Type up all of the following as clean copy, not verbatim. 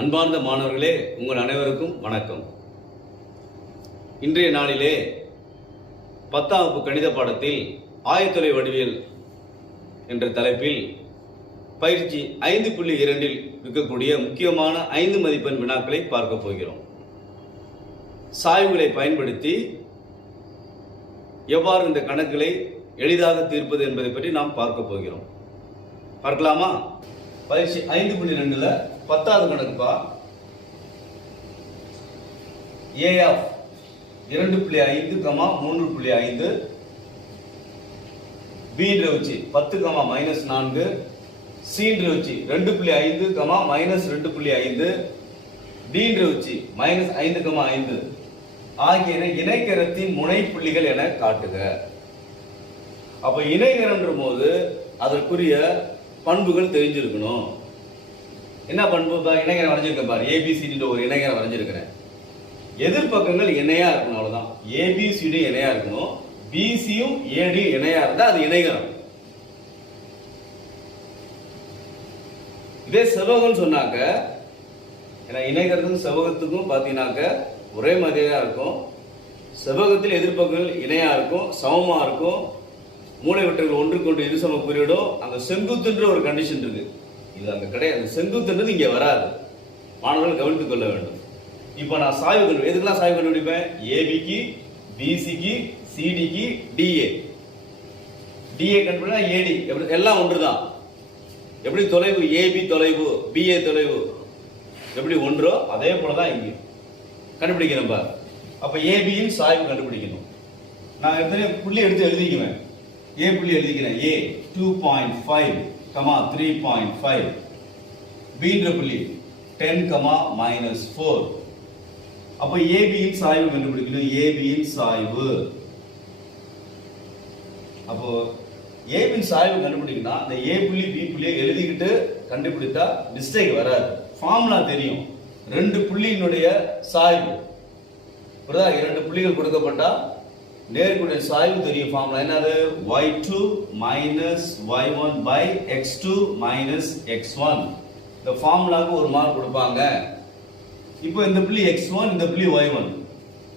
அன்பார்ந்த மாணவர்களே, உங்கள் அனைவருக்கும் வணக்கம். இன்றைய நாளிலே 10ஆம் வகுப்பு கணித பாடத்தில் ஆயத்தொலை வடிவியல் என்ற தலைப்பில் பயிற்சி 5.2 இருக்கக்கூடிய முக்கியமான 5 மதிப்பெண் வினாக்களை பார்க்க போகிறோம். சாய்வுகளை பயன்படுத்தி எவ்வாறு இந்த கணக்குகளை எளிதாக தீர்ப்பது என்பதை பற்றி நாம் பார்க்க போகிறோம். பார்க்கலாமா? பயிற்சி 5.2ல 10வது கணக்குப்பா. a of 2.5, 3.5 b ன்ற வச்சு 10, -4 c ன்ற வச்சு 2.5, -2.5 d ன்ற வச்சு -5, ஆகியன இணைகரத்தின் முனைப்புள்ளிகள் என காட்டுக. அப்ப இணைகரம்ன்ற போது அதற்குரிய பண்புகள் தெரிஞ்சிருக்கணும். என்ன பண்பு? இணைகரம் வரைஞ்சிருக்கேன் பாரு. ஏபிசிடி ஒரு இணைகரம் வரைஞ்சிருக்கிறேன். எதிர்பக்கங்கள் இணையா இருக்கணும், அவ்வளவுதான். ஏபிசிடி இணையா இருக்கணும், பிசியும் ஏடி இணையா இருந்தா அது இணைகரம். இதே செவ்வகம் சொன்னாக்க, ஏன்னா இணைகரத்துக்கும் செவ்வகத்துக்கும் பாத்தீங்கன்னாக்க ஒரே மாதிரியா இருக்கும். செவ்வகத்தில் எதிர்பக்கங்கள் இணையா இருக்கும், சமமா இருக்கும், மூளை வெட்டுகள் ஒன்றுக்கு ஒன்று இருசம குறியிடும். அங்க செங்குத்துன்ற ஒரு கண்டிஷன் இருக்கு. இது அங்க கிடையாது. செங்குத்துன்றது இங்க வராது. மாணவர்கள் கவனித்துக் கொள்ள வேண்டும். இப்போ நான் சாய்வு கண்டுபிடி, எதுக்கெல்லாம் சாய்வு கண்டுபிடிப்பேன்? ஏபிக்கு, பிசிக்கு, சிடிக்கு, டிஏ. டிஏ கண்டுபிடினா ஏடி எல்லாம் ஒன்றுதான். எப்படி தொலைவு ஏபி தொலைவு, பிஏ தொலைவு எப்படி ஒன்றோ அதே போலதான் இங்க கண்டுபிடிக்கணும் பாரு. அப்ப ஏபியின் சாய்வு கண்டுபிடிக்கணும். நான் எத்தனை புள்ளி எடுத்து எழுதிக்குவேன். ஏ புள்ளி எழுதிக்கிறேன். ஏ 2.5, 3.5. பீன்ற புள்ளி 10, -4. அப்ப ஏபியின் சாய்வு கண்டுபிடிக்கணும். ஏபியின் சாய்வு. அப்போ ஏபியின் சாய்வு கண்டுபிடிக்கணும். அந்த ஏ புள்ளி பி புள்ளியை எழுதிக்கிட்டு கண்டுபிடித்தா மிஸ்டேக் வராது. ஃபார்முலா தெரியும். 2 புள்ளியினுடைய சாய்வு. புரியுதா? 2 புள்ளிகள் கொடுக்கப்பட்டா நேர்குடைய சாய்வு தெரியும். ஃபார்முலா என்னது? y2 y1 x2 x1. இந்த ஃபார்முலாக்கு ஒரு மார்க் கொடுப்பாங்க. இப்போ இந்த புள்ளி x1, இந்த புள்ளி y1,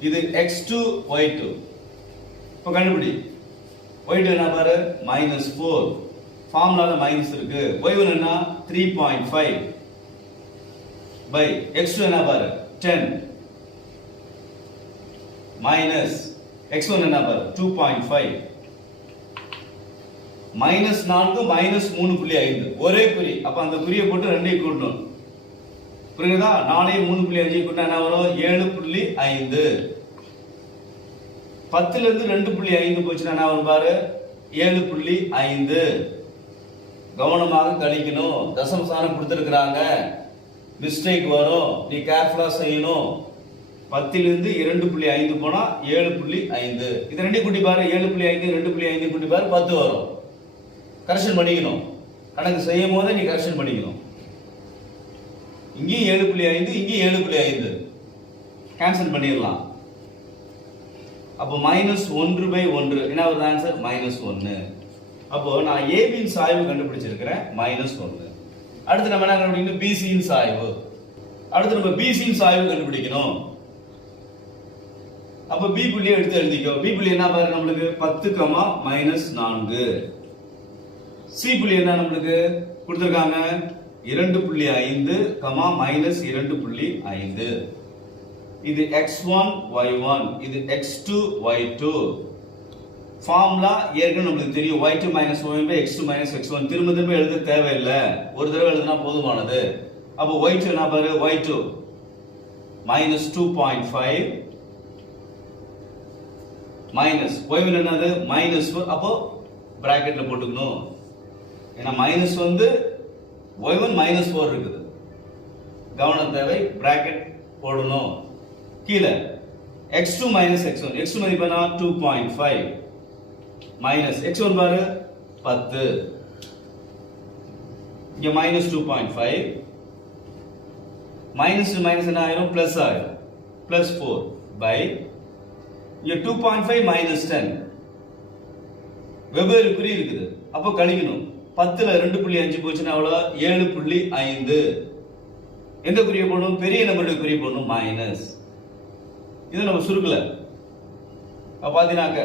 இது x2 y2. இப்போ கண்டுபிடி. y2 என்ன பாரு? -4. ஃபார்முலால மைனஸ் இருக்கு. y1 என்ன? 3.5 x2 என்ன பாரு? 10 மைனஸ் x1 என்ன பாரு? 2.5 -4 -3.5 ஒரே குறி. அப்ப அந்த குறியை போட்டு 2 கூட்டணும். புரியுதா? 4 3.5 கூட்டினா என்ன வரும்? 7.5. 10ல இருந்து 2.5 போச்சுன்னா என்ன வரும் பாரு? 7.5. கவனமாக கழிக்கணும். தசம ஸ்தானம் கொடுத்திருக்காங்க, மிஸ்டேக் வரும். நீ கேர்ஃபுல்லா செய்யணும். 10ல இருந்து 2.5 போனா 7.5. இது 2 கூட்டி பாரு. 7.5 2.5 கூட்டி பாரு, 10 வரும். கரெக்ஷன் பண்ணிக்கணும். கணக்கு செய்யும் போது நீ கரெக்ஷன் பண்ணிக்கணும். இங்கே 7.5, இங்கே 7.5 கேன்சல் பண்ணிடலாம். அப்போ -1/1 என்ன வருது ஆன்சர்? -1. அப்போ நான் ஏபியின் சாய்வு கண்டுபிடிச்சிருக்கிறேன், -1. அடுத்து நம்ம என்ன கண்டுபிடிக்கணும்? பிசியின் சாய்வு. அடுத்து நம்ம பிசியின் சாய்வு கண்டுபிடிக்கணும். அப்ப பி புள்ளியை எடுத்து எழுதிக்கோ. பி புள்ளி என்ன பாரு நம்மளுக்கு? 10, -4. சி புள்ளி என்ன நம்மளுக்கு கொடுத்திருக்காங்க? 2.5, -2.5. இது x1 y1, இது x2 y2. ஃபார்முலா ஏற்கனவே நம்மளுக்கு தெரியும். y2 y1 x2 x1. திரும்ப எழுத தேவையில்லை, ஒரு தடவை எழுதினா போதுமானது. அப்போ y2 என்ன பாரு? y2 -2.5 மைனஸ் y1 என்னது? -4. அப்போ பிராக்கெட்ல போட்டுக்கணும். ஏன்னா மைனஸ் வந்து y1 -4 இருக்குது. கவனம் தேவை. பிராக்கெட் போடணும். கீழே x2 x1. x2 மதிப்பு என்ன? 2.5 மைனஸ் x1 பாரு 10. இங்க -2.5 மைனஸ் என்ன ஆயிரும்? பிளஸ் ஆயிரும். +4 பை 2.5 -10. வெவ்வேறு குறி இருக்குது. அப்போ கழிக்கணும். 10ல 2.5 போச்சுன்னா எவ்வளவு? 7.5. எந்த குறியை போடணும்? பெரிய நம்பருடைய குறியை போடணும், மைனஸ். இது நம்ம சுருக்கல. பாத்தீங்கன்னாக்க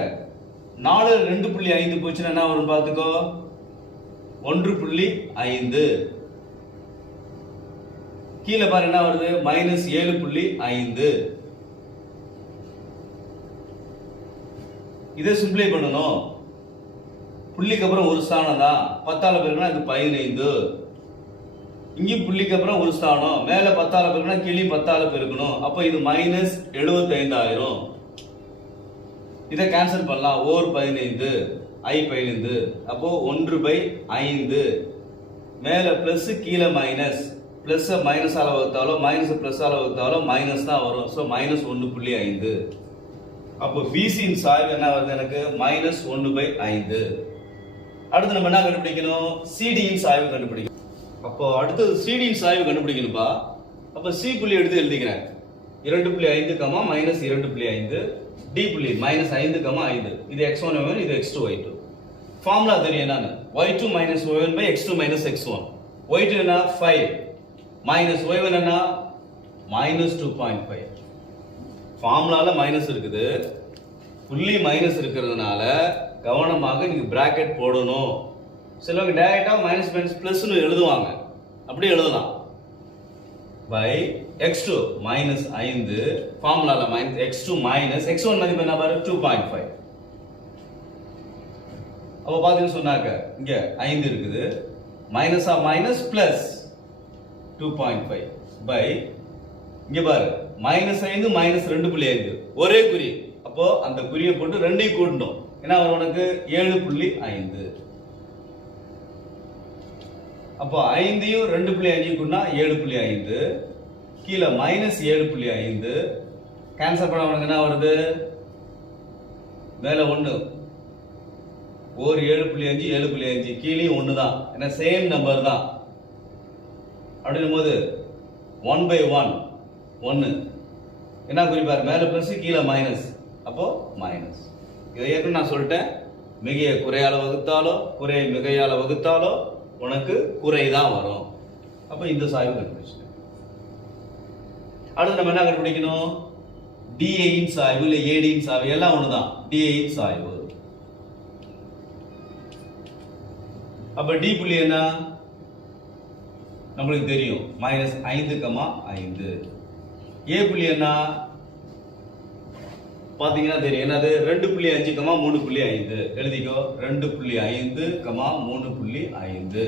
4 2.5 போச்சுன்னா என்ன வரும் பாத்துக்கோ, 1.5. கீழே பாரு என்ன வருது, -7.5. இதை சிம்பிளை பண்ணணும். புள்ளிக்கு அப்புறம் ஒரு ஸ்தானம் தான், 10ஆல பெருக்கினா இது 15. இங்க புள்ளிக்கு அப்புறம் ஒரு ஸ்தானம், மேல 10ஆல பெருக்கினா கீழே 10ஆல பெருக்கணும். அப்ப இது -75,000. இதை கேன்சல் பண்ணலாம். ஓர் 15 I 15. அப்போ 1/5. மேல பிளஸ் கீழே மைனஸ். பிளஸ் மைனஸ் ஆல வகுத்தாலோ மைனஸ் பிளஸ் ஆல வகுத்தாலோ மைனஸ் தான் வரும். ஸோ -1.5. அப்போ பிசியின் சாய்வு என்ன வருது எனக்கு, -1/5. அடுத்து நம்ம என்ன கண்டுபிடிக்கணும், சிடியின் சாய்வு கண்டுபிடிக்கணும். அப்போ அடுத்தது சிடியின் சாய்வு கண்டுபிடிக்கணும்பா. அப்போ சி புள்ளி எடுத்து எழுதிக்கிறேன். 2.5, -2.5. டி புள்ளி -5, 5. இது x1 y1, இது x2 y2. ஃபார்முலா தெரியும் என்னன்னு, y2 - y1 x2 - x1. y2 என்ன 5, மைனஸ் y1 என்ன -2.5. ஃபார்முலால மைனஸ் இருக்குது, புள்ளி மைனஸ் இருக்கிறதுனால கவனமாக நீங்க பிராக்கெட் போடணும். சிலவங்க டைரக்டா மைனஸ் மைனஸ் பிளஸ்னு எழுதுவாங்க, அப்படி எழுதலாம். பை x2 -5, ஃபார்முலால x2 - x1 மதிப்பு என்ன பாரு 2.5. அப்ப பாத்தீங்கன்னு சொன்னாக்க இங்க 5 இருக்குது, மைனஸ் ஆ மைனஸ் பிளஸ் 2.5 பை இங்க பாரு -5 -2.5 ஒரே குறி. அப்போ அந்த குறியை போட்டு 2ஐயும் கூட்டணும். என்ன வரும் உனக்கு 7.5. அப்போ 5ஐயும் 2.5 கூட்டினா 7.5. கீழே -7.5 கேன்சல் பண்ண உனக்கு என்ன வருது, மேல 1 ஒரு 7.5 7.5 கீழே 1 தான், ஏன்னா சேம் நம்பர் தான். அப்படின்னும் போது 1/1 1 என்ன குறிப்பார், மேல பிளஸ் கீழே மைனஸ், அப்போ மைனஸ். இதை ஏற்கனவே நான் சொல்லிட்டேன், மிகையை குறையால வகுத்தாலோ குறையை மிகையால வகுத்தாலோ உனக்கு குறை தான் வரும். அப்போ இந்த சாய்வு கண்டுபிடிச்சிட்டேன். அடுத்து நம்ம என்ன கண்டுபிடிக்கணும், டிஏயின் சாய்வு இல்லை ஏடியின் சாய்வு எல்லாம் ஒண்ணுதான், டிஏயின் சாய்வு. அப்ப டி புள்ளி என்ன நம்மளுக்கு தெரியும், -5,5. ஏ புள்ளி என்ன பாத்தீங்கன்னா தெரியும், என்னது 2.5, 3.5. எழுதிக்கோ, 2.5, 3.5.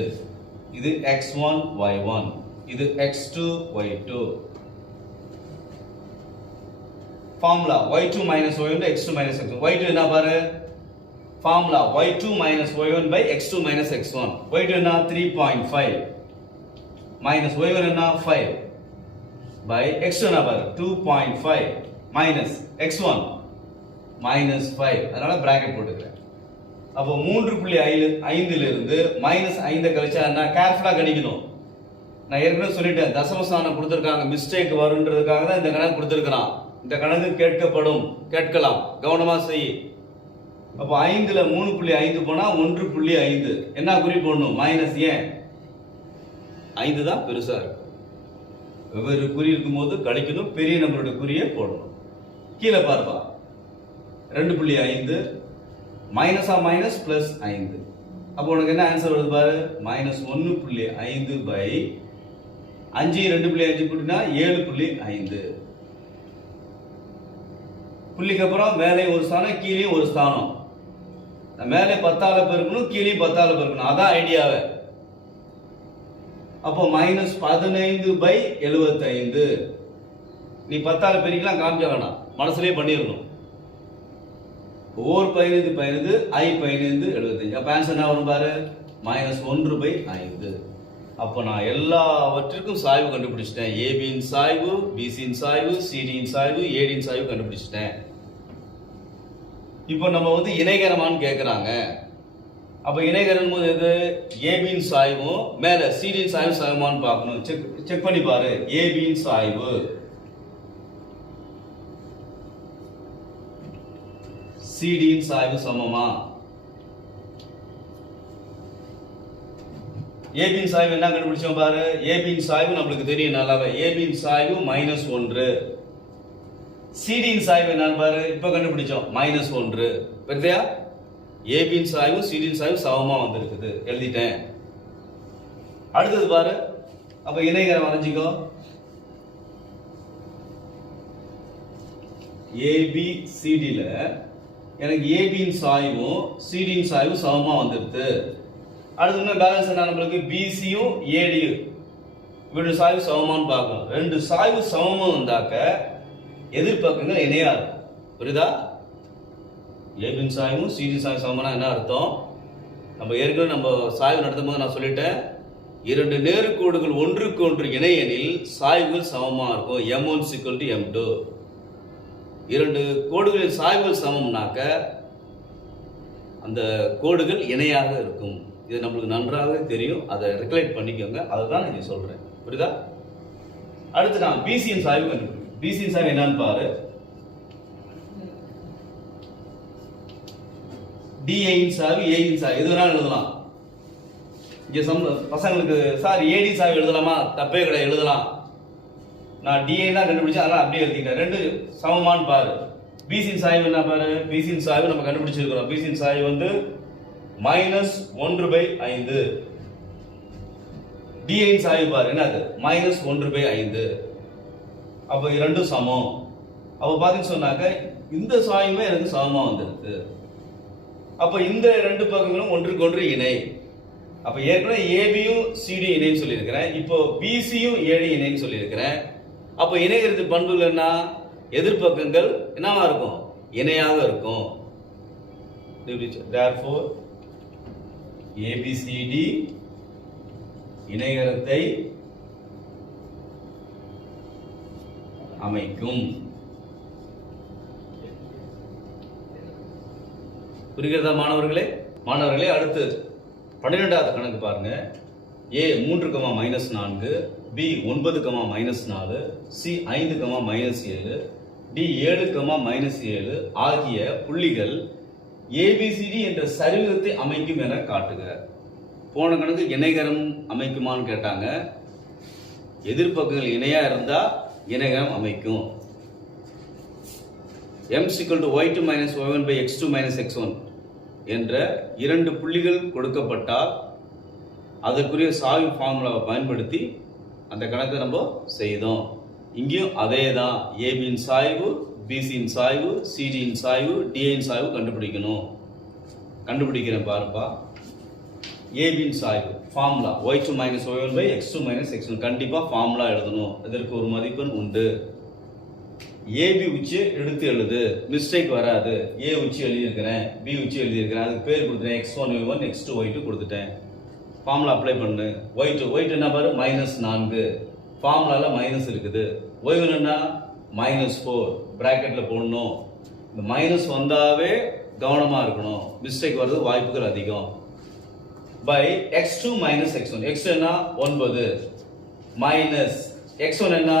இது x1 y1, இது x2 y2. Formula y2 - y1 x2 - x1. y2 என்ன பாரு, formula y2 - y1 x2 - x1. y2 என்ன 3.5 minus y1 என்ன 5 by x2 என்ன பாரு 2.5 minus x1 minus 5. அதனால பிராக்கெட் போட்டுக்கிறேன். அப்போ 3.5 இருந்து -5 கழிச்சா என்ன, கேர்ஃபுல்லா கணிக்கணும். நான் ஏற்கனவே சொல்லிட்டேன், தசமஸ்தானம் கொடுத்திருக்காங்க, மிஸ்டேக் வரும்ன்றதுக்காக தான் இந்த கணக்கு கொடுத்திருக்கிறான். இந்த கணக்கு கேட்கலாம், கவனமா செய். அப்போ 5ல 3.5 போனா 1.5 என்ன குறி போடணும், மைனஸ். ஏன் 5 தான் பெருசா இருக்கு, வெவ்வேறு குறி இருக்கும்போது கழிக்கணும், பெரிய நம்பருடைய குறியை போடணும். கீழே பார்ப்பா 2.5 மைனஸா மைனஸ் பிளஸ் 5. அப்போ உனக்கு என்ன ஆன்சர் வருது பாரு, -1.5 பை 5 2.5 கூட்டினா 7.5. புள்ளிக்கு அப்புறம் மேலே ஒரு ஸ்தானம் கீழே ஒரு ஸ்தானம், மேலே 10ஆல பெருக்கணும் கீழே 10ஆல பெருக்கணும், அதான் ஐடியாவே. அப்போ -15/75. நீ 10ஆல பெருக்கலாம் காமிக்க வேணாம், மனசுலயே பண்ணிடணும். ஓர் 15 15 I 15 75. அப்ப ஆன்சர் என்ன வரும் பாரு, -1/5. அப்போ நான் எல்லாவற்றிற்கும் சாய்வு கண்டுபிடிச்சிட்டேன். ஏபியின் சாய்வு, பிசியின் சாய்வு, சிடியின் சாய்வு, ஏடியின் சாய்வு கண்டுபிடிச்சிட்டேன். இப்போ நம்ம இணைகரமான்னு கேட்குறாங்க. அப்போ இணைகரம் போது எது, ஏபியின் சாய்வும் மேல சிடியின் சாய்வு சமமான்னு பார்க்கணும். செக் பண்ணி பாரு. ஏபியின் சாய்வு சிடியின் சாய்வு சமமா? ஏபியின் சாய்வு என்ன கண்டுபிடிச்சோம் பாரு. ஏபியின் சாய்வு நம்மளுக்கு தெரியும் நல்லாவே. ஏபியின் சாய்வு -1. சிடியின் சாய்வு என்னன்னு பாரு. இப்ப கண்டுபிடிச்சோம் -1. புரியுதா? ஏபியின் சாய்வு சிடியின் சாய்வு சமமா வந்திருக்குது. எழுதிட்டேன். அடுத்தது பாரு. அப்ப இணைகரம் வரைஞ்சிக்கோ. ஏபிசிடில எனக்கு ஏபியின் சாய்வும் சிடியின் சாய்வும் சமமா வந்துருது. அடுத்து இன்னும் பேலன்ஸ் என்ன நம்மளுக்கு பிசியும் ஏடியும் இவருடைய சாய்வு சமமானு பார்க்கணும். ரெண்டு சாய்வு சமமா வந்தாக்க எதிர்பக்கங்கள் இணையா இருக்கும். புரியுதா? ஏபியின் சாய்வும் சிடியின் சாய்வு சமமான என்ன அர்த்தம்? நம்ம ஏற்கனவே நம்ம சாய்வு நடத்தும் போது நான் சொல்லிட்டேன், இரண்டு நேர்கோடுகள் ஒன்றுக்கு ஒன்று இணையெனில் சாய்வுகள் சமமா இருக்கும். M1 M2. இரண்டு கோடுகளின் சாய்வுகள் சமம்னாக்க அந்த கோடுகள் இணையாக இருக்கும். இது நம்மளுக்கு நன்றாக தெரியும். அதை ரெகுலேட் பண்ணிக்கோங்க. அதை தான் நான் சொல்றேன். புரியுதா? அடுத்து நான் பிசியின் சாய்வு கண்டுபிடிக்கும். பிசியின் சாய்வு என்னன்னு பாரு. டிஏயின் சாய்வு ஏயின் சாய்வு எது வேணாலும் எழுதலாம். இங்க பசங்களுக்கு சார் ஏடி சாய்வு எழுதலாமா? தப்பே கிடையாது, எழுதலாம். நான் டிஏ தான் கண்டுபிடிச்சேன், அதெல்லாம் அப்படியே எழுதிட்டேன். ரெண்டு சமமானு பாரு. பிசியின் சாய்வு என்ன பாரு. பிசியின் சாய்வு நம்ம கண்டுபிடிச்சிருக்கிறோம். பிசியின் சாய்வு வந்து -1/5. டிஏயின் சாய்வு பாரு என்னது? -1/5. அப்ப இரண்டும் சமம். அப்ப பாத்தீங்கன்னு சொன்னாக்க இந்த சாய்வுமே எனக்கு சமமா வந்துருக்கு. அப்ப இந்த ரெண்டு பக்கங்களும் ஒன்றுக்கு ஒன்று இணை. அப்ப ஏற்கனவே ஏபியும் சிடி இணைன்னு சொல்லியிருக்கிறேன். இப்போ பிசியும் ஏடி இணைன்னு சொல்லியிருக்கிறேன். அப்ப இணைகிறது பண்புகள் என்ன? எதிர்பக்கங்கள் என்னவா இருக்கும்? இணையாக இருக்கும். therefore ABCD இணைகரத்தை அமைக்கும். புரிகிறதா மாணவர்களே? மாணவர்களே, அடுத்து 12வது கணக்கு பாருங்க. A 3, -4, B 9, -4, C 5, -7, D 7, -7 ஆகிய புள்ளிகள் ABCD என்ற சரிவகத்தை அமைக்கும் என காட்டுக. போன கணக்கு இணைகரம் அமைக்குமான்னு கேட்டாங்க. எதிர்பக்கங்கள் இணையா இருந்தா இணைகரம் அமைக்கும். M = y2 - y1/x2 - x1 என்ற இரண்டு புள்ளிகள் கொடுக்கப்பட்டால் அதற்குரிய சாய்வு ஃபார்முலாவை பயன்படுத்தி அந்த கணக்கை நம்ம செய்தோம். இங்கேயும் அதே தான். ஏபியின் சாய்வு, பிசியின் சாய்வு, சிடியின் சாய்வு, டிஏயின் சாய்வு கண்டுபிடிக்கணும். கண்டுபிடிக்கிறேன் பாருப்பா. ஏபியின் சாய்வு ஃபார்முலா y2 - y1/x2 - x1 கண்டிப்பா ஃபார்முலா எழுதணும். இதற்கு ஒரு மதிப்பெண் உண்டு. ஏபி உச்சியை எடுத்து எழுது, மிஸ்டேக் வராது. ஏ உச்சி எழுதியிருக்கிறேன், பி உச்சி எழுதியிருக்கிறேன், அதுக்கு பேர் கொடுத்துட்டேன். x1 y1 x2 y2 கொடுத்துட்டேன். ஃபார்முலா அப்ளை பண்ணு. y2 என்ன பாரு? -4. ஃபார்முலால மைனஸ் இருக்குது. y1 என்ன? -4. பிராக்கெட்ல போடணும். இந்த மைனஸ் வந்தாவே கவனமா இருக்கணும். மிஸ்டேக் வர்றது வாய்ப்புகள் அதிகம். By x2 - x1. x2 என்ன? 9 மைனஸ் x1 என்ன?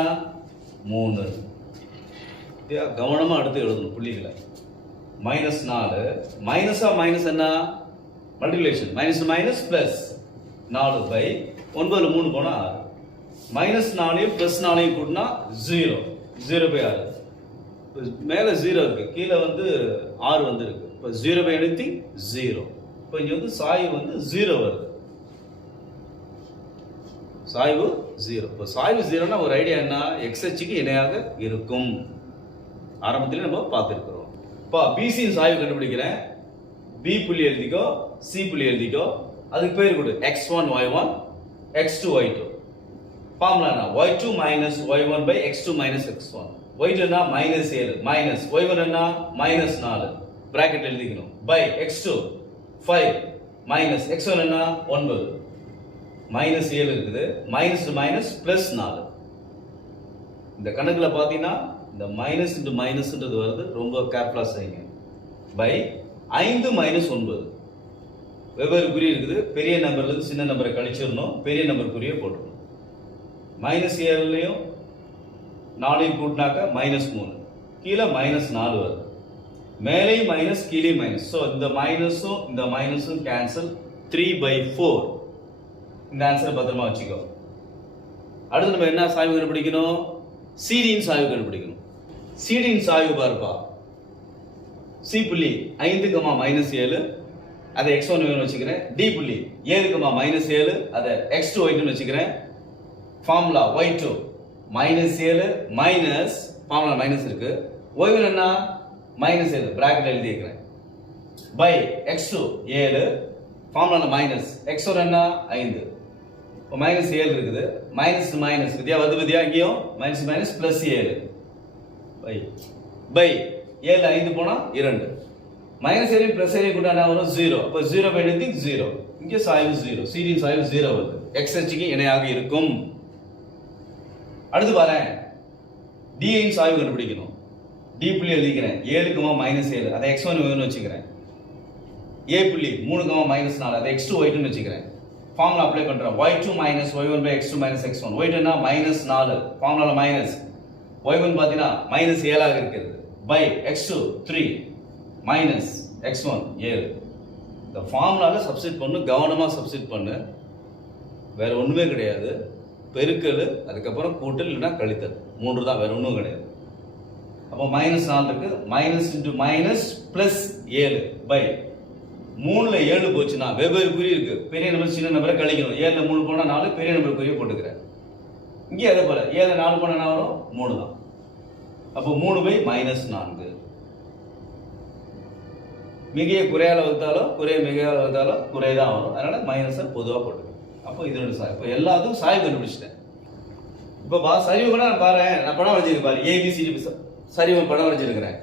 3. கவனமா எடுத்து எழுதணும் புள்ளிகளை. -4 மைனஸா மைனஸ் என்ன? மல்டிப்ளிகேஷன். மைனஸ் பிளஸ் 4/9 3 போனா 6. -4 +4 கூட்டினா 0. 0/6. மேல 0 இருக்கு, கீழே வந்து 6 வந்து இருக்கு. இப்போ 0/anything 0. இப்போ இங்க வந்து சாய்வு வந்து 0 வருது. சாய்வு 0. இப்போ சாய்வு 0னா ஒரு ஐடியா என்ன? x அச்சுக்கு இணையாக இருக்கும். ஆரம்பத்திலே நம்ம பார்த்துருக்கிறோம். இப்போ பிசியின் சாய்வு கண்டுபிடிக்கிறேன். பி புள்ளி எழுதிக்கோ, சி புள்ளி எழுதிக்கோ. அதுக்கு பேர் கொடு x1 y1 x2 y2. Formula என்ன? y2 - y1/x2 - x1. y2 என்ன? -7 மைனஸ் y1 என்ன? -4 பிராக்கெட் எழுதிக்கணும். பை x2 5 மைனஸ் x1 என்ன? 9 -7 இருக்குது. Minus plus 4. இந்த கணக்குல பாத்தீங்கன்னா இந்த மைனஸ் இன்டு மைனஸ்ன்றது வருது. ரொம்ப கேர்ஃபுல்லா செய்யுங்க. பை 5 - 9 வெவ்வேறு குறி இருக்குது. பெரிய நம்பர்ல இருந்து சின்ன நம்பரை கழிச்சிடணும். பெரிய நம்பர் குறியை போட்டுக்கணும். -7லையும் 4ஐயும் கூட்டினாக்க -3. கீழே -4 வருது. மேலே மைனஸ், கீழே மைனஸ். ஸோ இந்த மைனஸும் கேன்சல். 3/4. இந்த ஆன்சரை பத்திரமா வச்சுக்கோ. அடுத்து நம்ம என்ன சாய்வு கண்டுபிடிக்கணும்? சிடியின் சாய்வு கண்டுபிடிக்கணும். சிடியின் சாய்வு பாருப்பா, சி புள்ளி 5, -7 அதை x1 வச்சுக்கிறேன். டி புள்ளி 7, -7 அதை x2 y2 வச்சுக்கிறேன். Formula y2 -7 minus formula minus இருக்கு, y1 என்ன -7 பிராக்கெட் எழுதி இருக்கிறேன் by x2 7 formula minus x1 என்ன 5. இப்போ -7 இருக்குது, மைனஸ் மைனஸ் வித்தியா வந்து வித்தியா இங்கேயும் மைனஸ் மைனஸ் பிளஸ் 7 பை 7 5 போனா 2 -7 பிளஸ் 7 கூட என்ன வரும் 0. அப்போ 0 பை எனிதிங் 0. இங்கே சாய்வு 0, சிடியின் சாய்வு 0 வருது, x அச்சுக்கு இணையாக இருக்கும். அடுத்து பாரு, டி இன் சாய்வு கண்டுபிடிக்கணும். டி புள்ளி எழுதிக்கிறேன் 7, -7 அதை x1 வச்சுக்கிறேன். ஏ புள்ளி 3, -4 அதை x2 y2 வச்சுக்கிறேன். ஃபார்முலா அப்ளை பண்றேன். y2 y1 x2 x1. y2 என்ன -4 ஃபார்முலால மைனஸ், y1 பாத்தீங்கன்னா -7 ஆக இருக்கிறது பை x2 3 மைனஸ் x1 7. இந்த ஃபார்முலால சப்ஸ்டிட் பண்ணு, கவனமா சப்ஸ்டிட் பண்ணு, வேற ஒண்ணுமே கிடையாது. பெருக்கல், அதுக்கப்புறம் கூட்டல் இல்லைன்னா கழித்தல், 3 தான், வேற ஒன்றும் கிடையாது. அப்போ -4 இருக்கு, minus into minus plus 7 by 3ல 7 போச்சுன்னா வெவ்வேறு குறி இருக்கு, பெரிய நம்பர் சின்ன நம்பரை கழிக்கணும். 7ல 3 போனா 4, பெரிய நம்பர் குறியை போட்டுக்கிறேன். இங்கே அதே போல 7ல 4 போனா என்ன வரும் 3 தான். அப்போ 3 பை -4. மிகையை குறையால வகுத்தாலும் குறைய மிகையால வகுத்தாலும் குறைதான் வரும், அதனால மைனஸை பொதுவாக போட்டுக்கிறேன். அப்போ இதோட சாய், இப்போ எல்லாத்துக்கும் சாய்வு கண்டுபிடிச்சிட்டேன். இப்போ சரிவு கூட நான் பாரு, நான் படம் வரைஞ்சிருக்கேன் பாரு, ஏபிசிடி சரிவு படம் வரைஞ்சிருக்கிறேன்.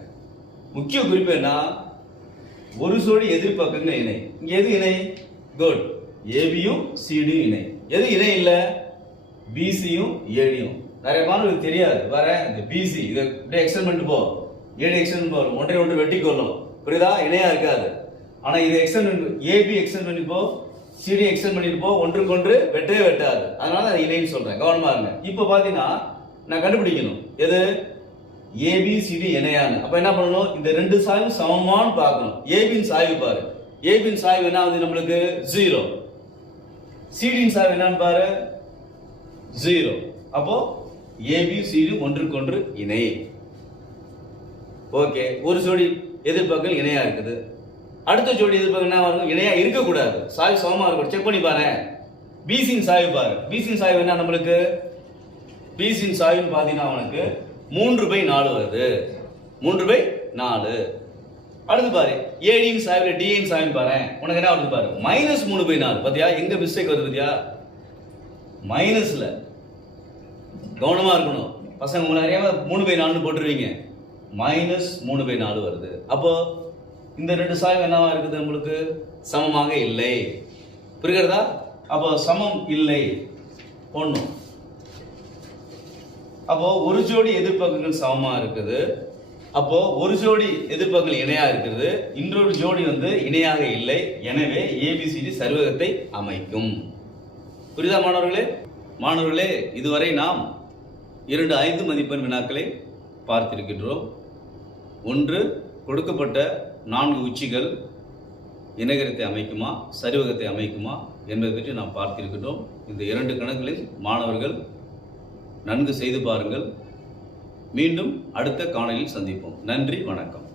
முக்கிய குறிப்பு என்ன, ஒரு சோடி எதிர்பக்கங்கள் இணை. இங்க எது இணை? குட், ஏபியும் சிடியும் இணை. எது இணை இல்ல? பிசியும் ஏடியும். நிறைய மாணவர்களுக்கு தெரியாது. வர இந்த பிசி இதை இப்படியே எக்ஸ்டெண்ட் பண்ணிட்டு போ, ஏடி எக்ஸ்டெண்ட் போகும், ஒன்றை ஒன்று வெட்டி கொள்ளும், புரியுதா? இணையா இருக்காது. ஆனா இது எக்ஸ்டெண்ட் ஏபி எக்ஸ்டெண்ட் பண்ணி போ, சிடி எக்ஸ்டெண்ட் பண்ணிட்டு போ, ஒன்றுக்கு ஒன்று வெட்டவே வெட்டாது. அதனால அது இணைன்னு சொல்றேன், கவனமா இருங்க. இப்போ பாத்தீங்கன்னா நான் கண்டுபிடிக்கணும் எது ஏபிசிடி இணையானு. அப்ப என்ன பண்ணணும், இந்த ரெண்டு சாய்வும் சமமானு பார்க்கணும். ஏபியின் சாய்வு பாரு, ஏபியின் சாய்வு என்ன ஆகுது நம்மளுக்கு 0, சிடியின் சாய்வு என்னன்னு பாரு 0. அப்போ ஏபி சிடி ஒன்றுக்கு ஒன்று இணை. ஓகே, ஒரு ஜோடி எதிர்பக்கங்கள் இணையா இருக்குது, அடுத்த ஜோடி எதிர்பக்கம் என்ன வரும், இணையா இருக்க கூடாது, சாய்வு சமமா இருக்கும். செக் பண்ணி பாரு, பிசியின் சாய்வு பாரு, பிசியின் சாய்வு என்ன நம்மளுக்கு, பிசியின் சாய்வுன்னு பாத்தீங்கன்னா அவனுக்கு 3/4 வருது, 3/4. அடுத்து பாரு, ஏடியின் சாய்வுல டியின் சாய்வு பாரு, உனக்கு என்ன வருது பாரு -3/4. பாத்தியா எங்க மிஸ்டேக் வருது பாத்தியா, மைனஸ்ல கவனமா இருக்கணும். பசங்க உங்களுக்கு அறியாம 3/4 போட்டுருவீங்க, -3/4 வருது. அப்போ இந்த ரெண்டு சாய்வு என்னவா இருக்குது நம்மளுக்கு, சமமாக இல்லை. புரிகிறதா? அப்போ சமம் இல்லை ஒண்ணும். அப்போ ஒரு ஜோடி எதிர்பக்கங்கள் சமமா இருக்குது, அப்போ ஒரு ஜோடி எதிர்பக்கங்கள் இணையா இருக்குது, இன்னொரு ஜோடி இணையாக இல்லை. எனவே ஏபிசிடி சர்வகத்தை அமைக்கும். புரியுதா மாணவர்களே? மாணவர்களே, இதுவரை நாம் 2 5 மதிப்பெண் வினாக்களை பார்த்திருக்கின்றோம். ஒன்று, கொடுக்கப்பட்ட 4 உச்சிகள் இணைகரத்தை அமைக்குமா சரிவகத்தை அமைக்குமா என்பதை பற்றி நாம் பார்த்திருக்கின்றோம். இந்த 2 கணக்குகளில் மாணவர்கள் நன்கு செய்து பாருங்கள். மீண்டும் அடுத்த காணொளியில் சந்திப்போம். நன்றி, வணக்கம்.